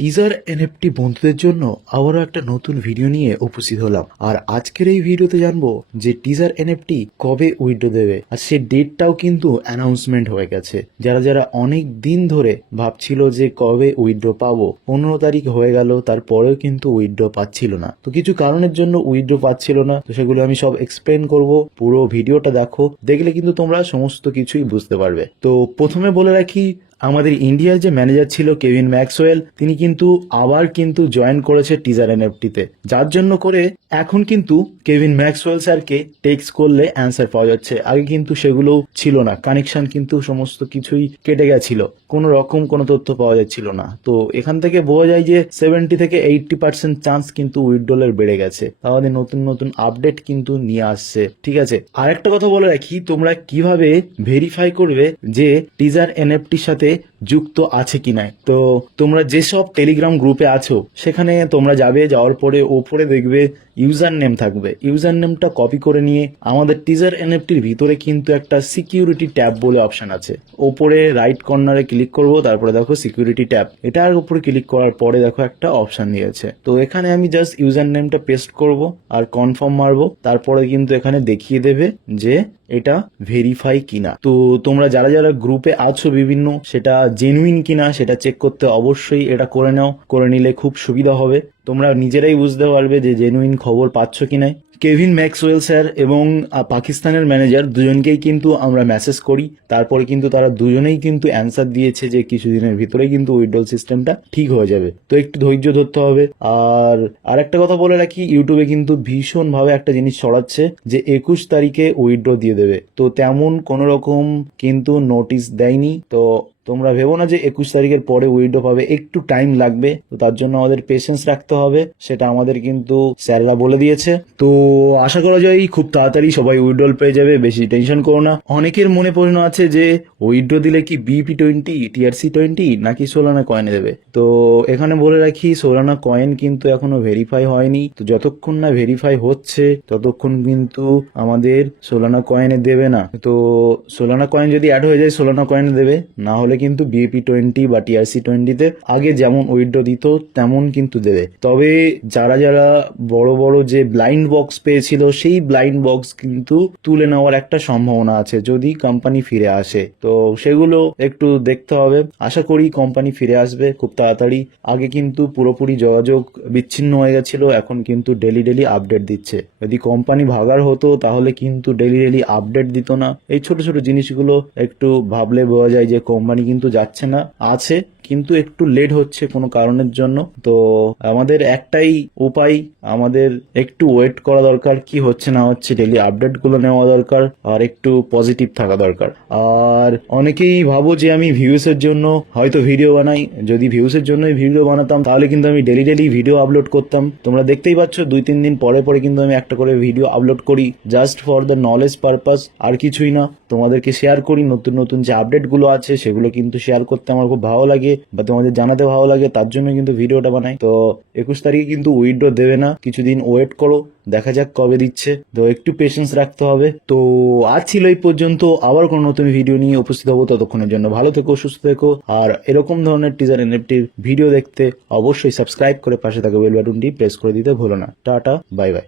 Teaser NFT বন্ধুদের জন্য আবারও একটা নতুন ভিডিও নিয়ে উপস্থিত হলাম। আর আজকের এই ভিডিওতে জানবো যে টিজার এনএফটি কবে উইথড্র দেবে, আর সে ডেটটাও কিন্তু অ্যানাউন্সমেন্ট হয়ে গেছে। যারা যারা অনেক দিন ধরে ভাবছিল যে কবে উইথড্র পাবো, 15 তারিখ হয়ে গেল, তারপরেও কিন্তু উইথড্র পাচ্ছিল না। তো কিছু কারণের জন্য উইথড্র পাচ্ছিল না, তো সেগুলো আমি সব এক্সপ্লেন করব। পুরো ভিডিওটা দেখো, দেখলে কিন্তু তোমরা সমস্ত কিছুই বুঝতে পারবে। তো প্রথমে বলে রাখি, আমাদের ইন্ডিয়ার যে ম্যানেজার ছিল কেভিন ম্যাক্সওয়েল, তিনি কিন্তু আবার কিন্তু জয়েন করেছে টিজার এনএফটিতে, যার জন্য করে এখন কিন্তু কেভিন ম্যাক্সওয়েল স্যারকে টেক্সট করলে অ্যান্সার পাওয়া যাচ্ছে। আগে কিন্তু সেগুলো ছিল না, কানেকশন কিন্তু সমস্ত কিছুই কেটে গেছিল, কোনো রকম কোনো তথ্য পাওয়া যাচ্ছিল না। তো এখান থেকে বোঝা যায় যে 70 থেকে 80% চান্স কিন্তু উইথড্রলের বেড়ে গেছে। আমাদের নতুন নতুন আপডেট কিন্তু নিয়ে আসছে, ঠিক আছে। আরেকটা কথা বলে রাখি, তোমরা কিভাবে ভেরিফাই করবে যে টিজার এনএফটির সাথে যুক্ত আছে কিনা। তো তোমরা যেসব টেলিগ্রাম গ্রুপে আছো সেখানে তোমরা যাবে, যাওয়ার পরে ওপরে দেখবে ইউজার নেম থাকবে। ইউজার নেমটা কপি করে নিয়ে আমাদের টিজার এনএফটির ভিতরে কিন্তু একটা সিকিউরিটি ট্যাব বলে অপশন আছে, ওপরে রাইট কর্নারে ক্লিক করব, তারপরে দেখো সিকিউরিটি ট্যাব, এটার উপরে ক্লিক করার পরে দেখো একটা অপশন দিয়েছে। তো এখানে আমি জাস্ট ইউজার নেমটা পেস্ট করব আর কনফার্ম মারবো, তারপরে কিন্তু এখানে দেখিয়ে দেবে যে এটা ভেরিফাই কিনা। তো তোমরা যারা যারা গ্রুপে আছো বিভিন্ন, সেটা জেনুইন কিনা সেটা চেক করতে অবশ্যই এটা করে নাও, করে নিলে খুব সুবিধা হবে। তোমরা নিজেরাই বুঝতে পারবে যে জেনুইন খবর পাচ্ছ কিনা। কেভিন ম্যাক্সওয়েল স্যার এবং পাকিস্তানের ম্যানেজার দুজনকেই কিন্তু আমরা মেসেজ করি, তারপরে কিন্তু তারা দুজনেই কিন্তু অ্যান্সার দিয়েছে যে কিছুদিনের ভিতরেই কিন্তু উইথড্রল সিস্টেমটা ঠিক হয়ে যাবে। তো একটু ধৈর্য ধরতে হবে। আর একটা কথা বলে রাখি, ইউটিউবে কিন্তু ভীষণভাবে একটা জিনিস ছড়াচ্ছে যে 21 তারিখে উইথড্র দিয়ে দেবে। তো তেমন কোনো রকম কিন্তু নোটিশ দেয়নি। তো তোমরা ভেবো না যে 21 তারিখের পরে উইথড্র পাবে, একটু টাইম লাগবে। তো তার জন্য আমাদের পেশেন্স রাখতে হবে, সেটা আমাদের কিন্তু স্যাররা বলে দিয়েছে। তো আশা করা যায় খুব তাড়াতাড়ি সবাই উইথড্রল পেয়ে যাবে, বেশি টেনশন করো না। অনেকের মনে প্রশ্ন আছে যে উইথড্র দিলে কি BP20, TRC20 নাকি সোলানা কয়েনে দেবে। তো এখানে বলে রাখি, সোলানা কয়েন কিন্তু এখনো ভেরিফাই হয়নি। তো যতক্ষণ না ভেরিফাই হচ্ছে ততক্ষণ কিন্তু আমাদের সোলানা কয়েনে দেবে না। তো সোলানা কয়েন যদি অ্যাড হয়ে যায় সোলানা কয়েনে দেবে, না হলে কিন্তু BP20 বা TRC20-তে আগে যেমন উইথড্র দিত তেমন কিন্তু দেবে। তবে যারা যারা বড় বড় যে ব্লাইন্ড বক্স পেয়েছিল, সেই ব্লাইন্ড বক্স কিন্তু তুলে নেওয়ার একটা সম্ভাবনা আছে যদি কোম্পানি ফিরে আসে। তো সেগুলো একটু দেখতে হবে। আশা করি কোম্পানি ফিরে আসবে খুব তাড়াতাড়ি। আগে কিন্তু পুরোপুরি যোগাযোগ বিচ্ছিন্ন হয়ে গেছিল, এখন কিন্তু ডেলি ডেলি আপডেট দিচ্ছে। যদি কোম্পানি ভাগার হতো তাহলে কিন্তু ডেলি ডেলি আপডেট দিত না। এই ছোট ছোট জিনিসগুলো একটু ভাবলে বোঝা যায় যে কোম্পানি কিন্তু যাচ্ছে না, আছে কিন্তু একটু লেট হচ্ছে কোনো কারণের জন্য। তো আমাদের একটাই উপায়, আমাদের একটু ওয়েট করা দরকার, কি হচ্ছে না হচ্ছে ডেলি আপডেট গুলো নেওয়া দরকার, আর একটু পজিটিভ থাকা দরকার। আর অনেকেই ভাবো যে আমি ভিউসের জন্য হয়তো ভিডিও বানাই, যদি ভিউসের জন্যই ভিডিও বানাতাম তাহলে কিন্তু আমি ডেলি ডেলি ভিডিও আপলোড করতাম। তোমরা দেখতেই পাচ্ছ 2-3 দিন পরে পরে কিন্তু আমি একটা করে ভিডিও আপলোড করি, just for the knowledge purpose, আর কিছুই না। তোমাদেরকে শেয়ার করি নতুন নতুন যে আপডেট গুলো আছে, সেগুলো কিন্তু শেয়ার করতে আমার খুব ভালো লাগে বা তোমাদের জানাতে ভালো লাগে, তার জন্য কিন্তু ভিডিওটা বানাই। তো 21 তারিখে কিন্তু উইথড্র দেবে না, কিছুদিন ওয়েট করো, দেখা যাক কবে দিচ্ছে। তো একটু পেশেন্স রাখতে হবে। তো আজ ছিল এই পর্যন্ত, আবার কোনো নতুন ভিডিও নিয়ে উপস্থিত হবো। ততক্ষণের জন্য ভালো থেকো, সুস্থ থেকো। আর এরকম ধরনের টিজার এনএফটির ভিডিও দেখতে অবশ্যই সাবস্ক্রাইব করে পাশে থাকা বেল বাটনটি প্রেস করে দিতে ভুলো না। Tata, bye bye.